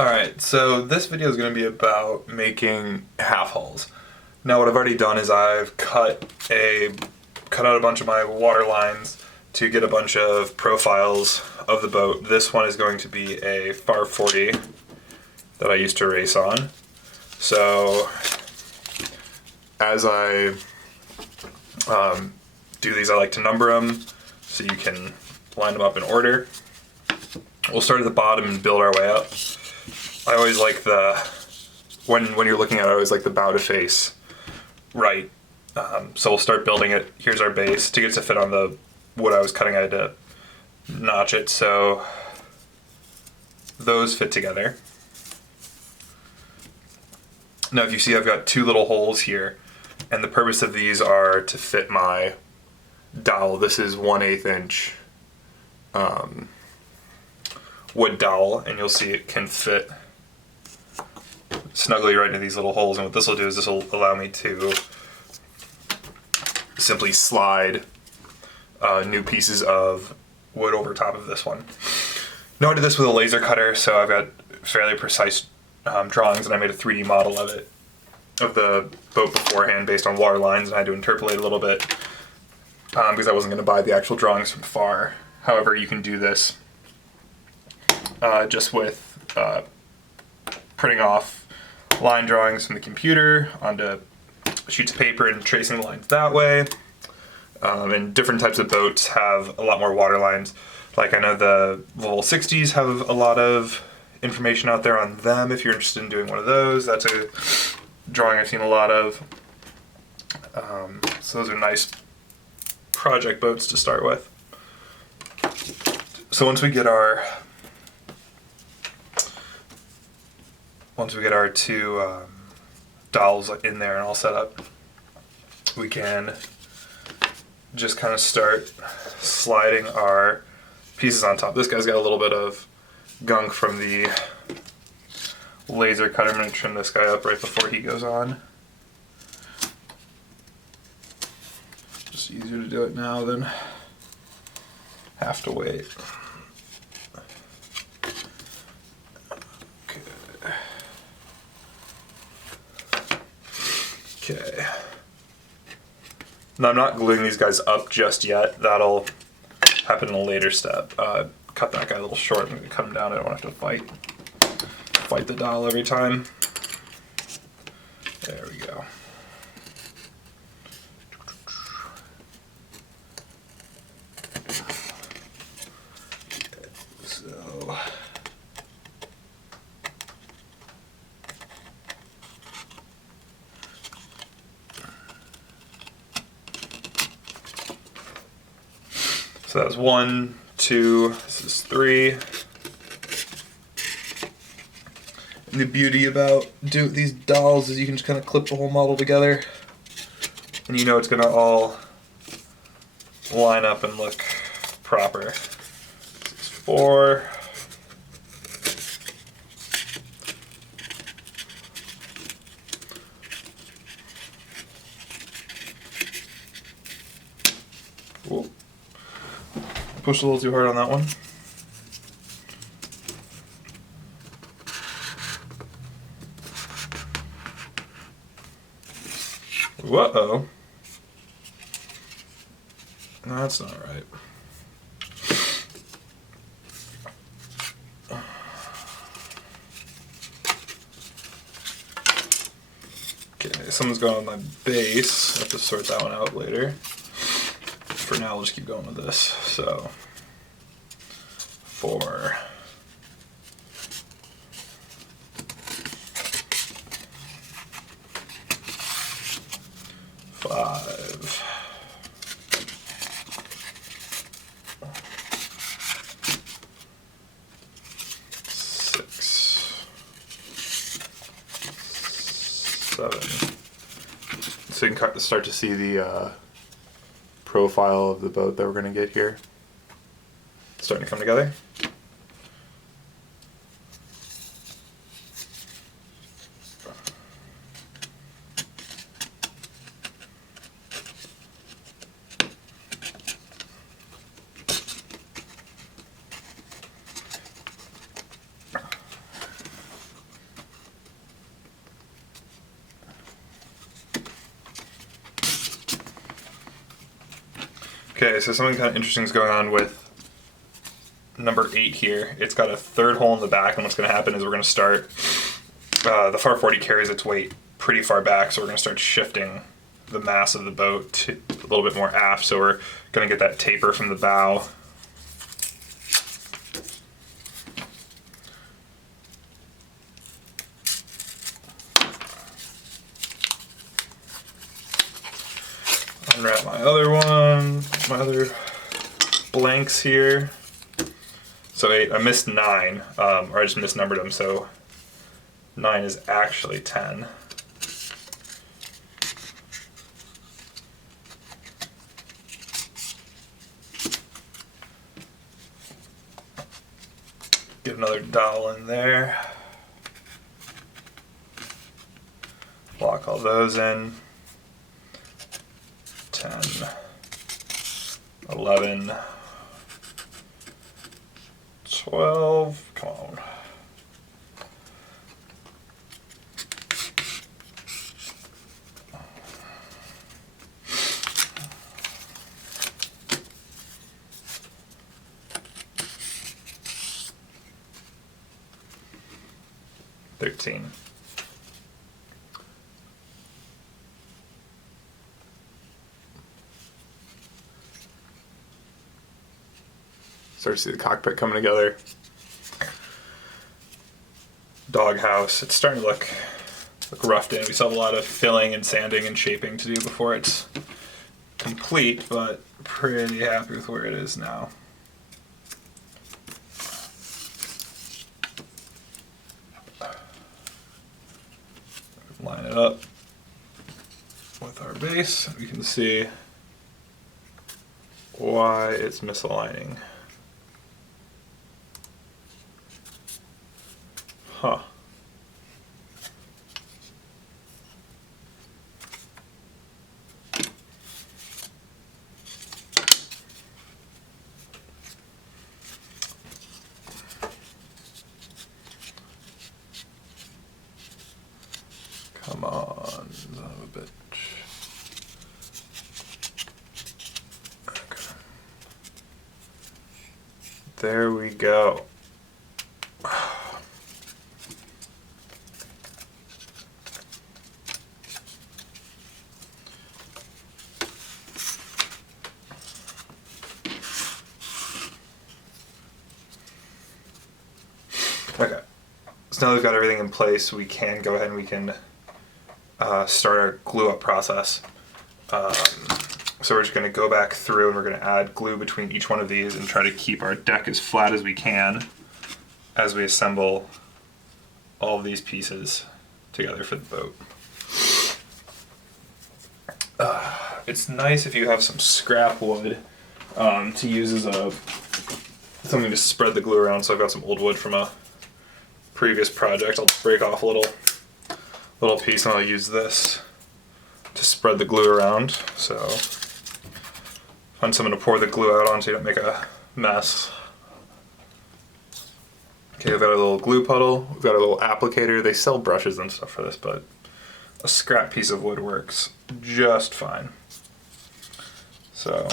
Alright, so this video is going to be about making half hulls. Now what I've already done is I've cut out a bunch of my water lines to get a bunch of profiles of the boat. This one is going to be a farr 40 that I used to race on. So as I do these, I like to number them so you can line them up in order. We'll start at the bottom and build our way up. I always like when you're looking at it, I always like the bow to face right. So we'll start building it. Here's our base. To get it to fit on the wood I was cutting, I had to notch it so those fit together. Now if you see, I've got two little holes here, and the purpose of these are to fit my dowel. This is 1/8 inch wood dowel, and you'll see it can fit snugly right into these little holes. And what this will do is this will allow me to simply slide new pieces of wood over top of this one. Now I did this with a laser cutter, so I've got fairly precise drawings, and I made a 3D model of the boat beforehand based on water lines, and I had to interpolate a little bit because I wasn't going to buy the actual drawings from farr. However, you can do this just with printing off line drawings from the computer onto sheets of paper and tracing lines that way. And different types of boats have a lot more water lines. Like I know the Vol 60s have a lot of information out there on them if you're interested in doing one of those. That's a drawing I've seen a lot of. So those are nice project boats to start with. So once we get our two dowels in there and all set up, we can just kind of start sliding our pieces on top. This guy's got a little bit of gunk from the laser cutter. I'm going to trim this guy up right before he goes on. Just easier to do it now than have to wait. Okay. Now I'm not gluing these guys up just yet. That'll happen in a later step. Cut that guy a little short. I'm going to cut him down. I don't have to fight the dowel every time. There we go. So that's 1, 2, this is 3. And the beauty about these dowels is you can just kind of clip the whole model together, and you know it's going to all line up and look proper. This is 4. Whoa. Pushed a little too hard on that one. Whoa. That's not right. Okay, something's going on my base. I have to sort that one out later. For now, we'll just keep going with this. So, 4. Five. 6. 7. So you can start to see the profile of the boat that we're going to get here. It's starting to come together. Okay, so something kind of interesting is going on with number 8 here. It's got a third hole in the back, and what's going to happen is we're going to start, the farr 40 carries its weight pretty far back, so we're going to start shifting the mass of the boat to a little bit more aft, so we're going to get that taper from the bow. Unwrap my other blanks here. So I missed 9, or I just misnumbered them, so 9 is actually 10. Get another dowel in there. Lock all those in. 10, 11, 12, come on. $13. Start to see the cockpit coming together. Doghouse. It's starting to look roughed in. We still have a lot of filling and sanding and shaping to do before it's complete, but pretty happy with where it is now. Line it up with our base. We can see why it's misaligning. Huh. Come on, son of a bitch. Okay. There we go. Okay, so now we've got everything in place, we can go ahead and we can start our glue up process. So we're just going to go back through and we're going to add glue between each one of these and try to keep our deck as flat as we can as we assemble all of these pieces together for the boat. It's nice if you have some scrap wood to use as something to spread the glue around. So I've got some old wood from a previous project. I'll just break off a little piece and I'll use this to spread the glue around. So find someone to pour the glue out on so you don't make a mess. Okay, we've got a little glue puddle, we've got a little applicator. They sell brushes and stuff for this, but a scrap piece of wood works just fine. So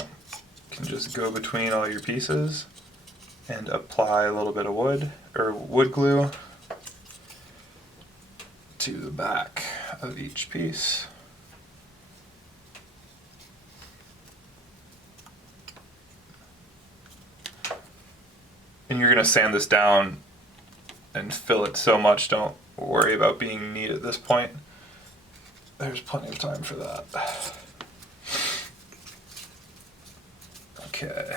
you can just go between all your pieces and apply a little bit of wood glue to the back of each piece. And you're going to sand this down and fill it so much, don't worry about being neat at this point. There's plenty of time for that. Okay.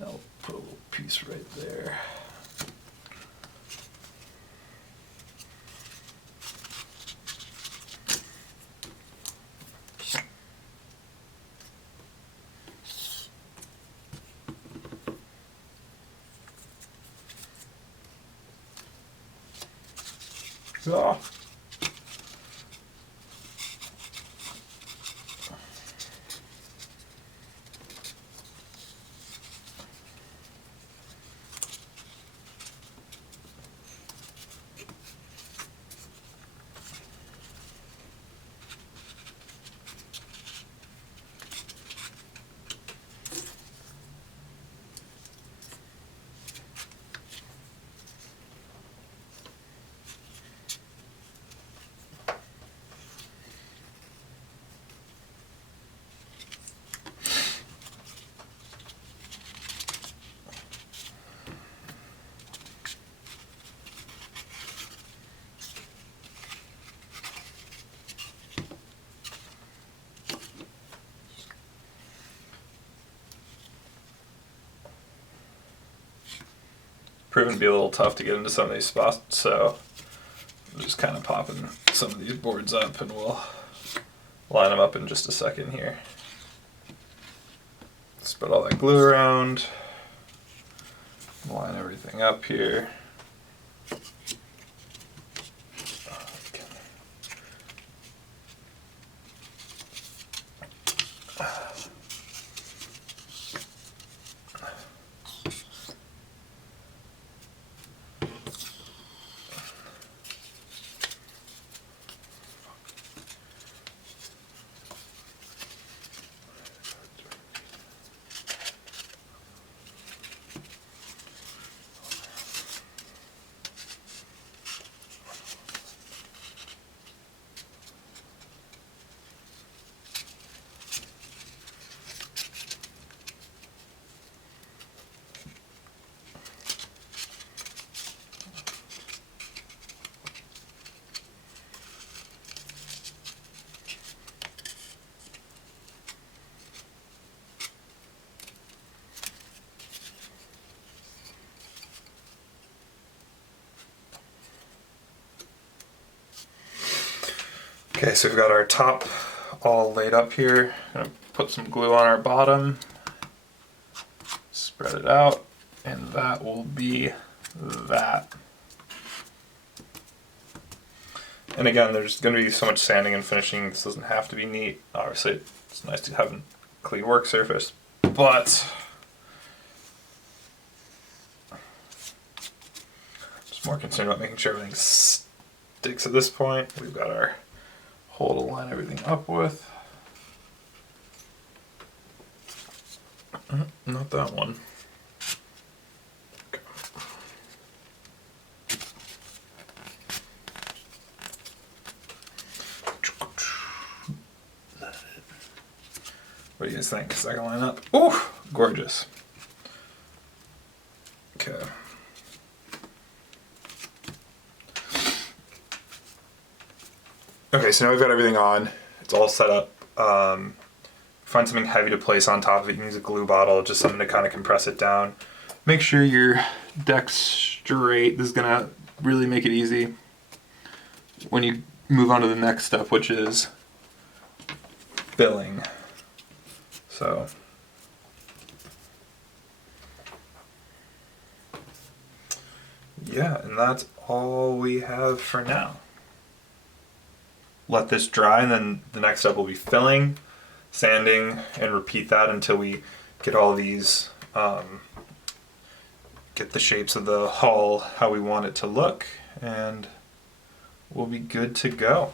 I'll put a little piece right there. Oh. proven to be a little tough to get into some of these spots, so I'm just kind of popping some of these boards up, and we'll line them up in just a second here. Spread all that glue around, line everything up here. Okay, so we've got our top all laid up here. Gonna put some glue on our bottom, spread it out, and that will be that. And again, there's going to be so much sanding and finishing. This doesn't have to be neat. Obviously, it's nice to have a clean work surface, but just more concerned about making sure everything sticks at this point. We've got our hole to line everything up with. Not that one. Okay. What do you guys think? Is that gonna line up? Ooh, gorgeous. Okay. Okay, so now we've got everything on. It's all set up. Find something heavy to place on top of it. You can use a glue bottle, just something to kind of compress it down. Make sure your deck's straight. This is gonna really make it easy when you move on to the next step, which is filling. So yeah, and that's all we have for now. Let this dry, and then the next step will be filling, sanding, and repeat that until we get all these, get the shapes of the hull how we want it to look, and we'll be good to go.